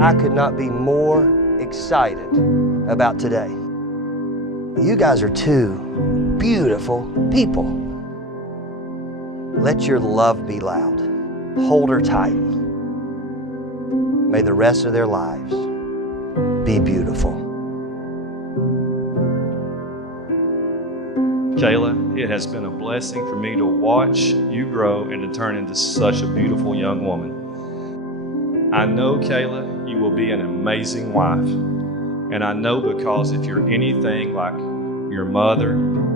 I could not be more excited about today. You guys are two beautiful people. Let your love be loud. Hold her tight. May the rest of their lives be beautiful. Kayla, it has been a blessing for me to watch you grow and to turn into such a beautiful young woman. I know, Kayla, you will be an amazing wife. And I know because if you're anything like your mother,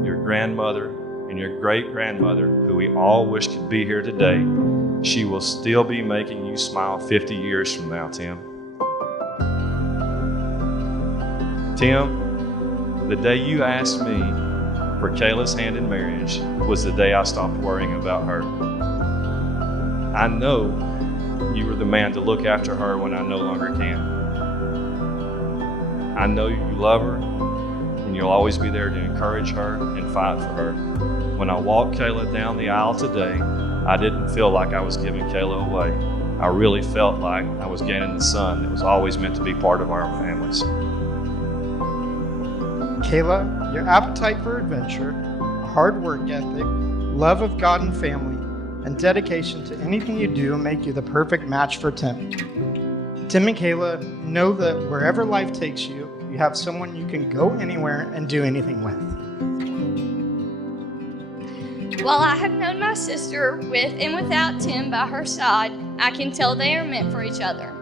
your grandmother, and your great-grandmother, who we all wish could be here today, she will still be making you smile 50 years from now, Tim. Tim, the day you asked me for Kayla's hand in marriage was the day I stopped worrying about her. I know you were the man to look after her when I no longer can. I know you love her, and you'll always be there to encourage her and fight for her. When I walked Kayla down the aisle today, I didn't feel like I was giving Kayla away. I really felt like I was gaining the son that was always meant to be part of our families. Kayla, your appetite for adventure, hard work ethic, love of God and family, and dedication to anything you do make you the perfect match for Tim. Tim and Kayla know that wherever life takes you, you have someone you can go anywhere and do anything with. While I have known my sister with and without Tim by her side, I can tell they are meant for each other.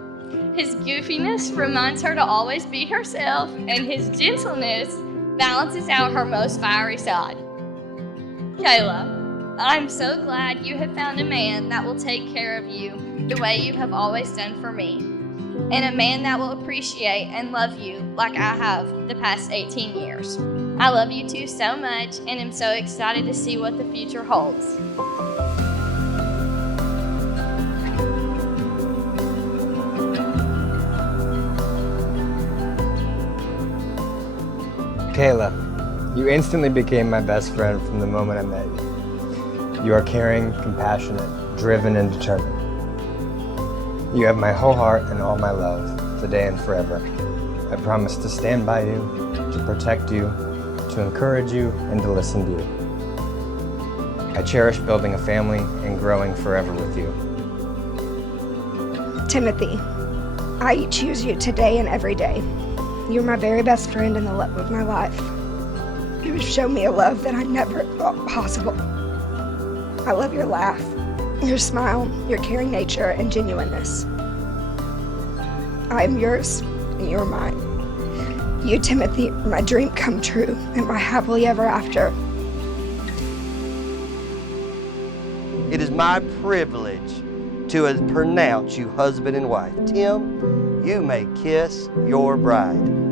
His goofiness reminds her to always be herself, and his gentleness balances out her most fiery side. Kayla, I'm so glad you have found a man that will take care of you the way you have always done for me, and a man that will appreciate and love you like I have the past 18 years. I love you two so much and am so excited to see what the future holds. Kayla, you instantly became my best friend from the moment I met you. You are caring, compassionate, driven, and determined. You have my whole heart and all my love, today and forever. I promise to stand by you, to protect you, to encourage you, and to listen to you. I cherish building a family and growing forever with you. Timothy, I choose you today and every day. You're my very best friend and the love of my life. You have shown me a love that I never thought possible. I love your laugh, your smile, your caring nature, and genuineness. I am yours, and you're mine. You, Timothy, are my dream come true and my happily ever after. It is my privilege to pronounce you husband and wife. Tim, you may kiss your bride.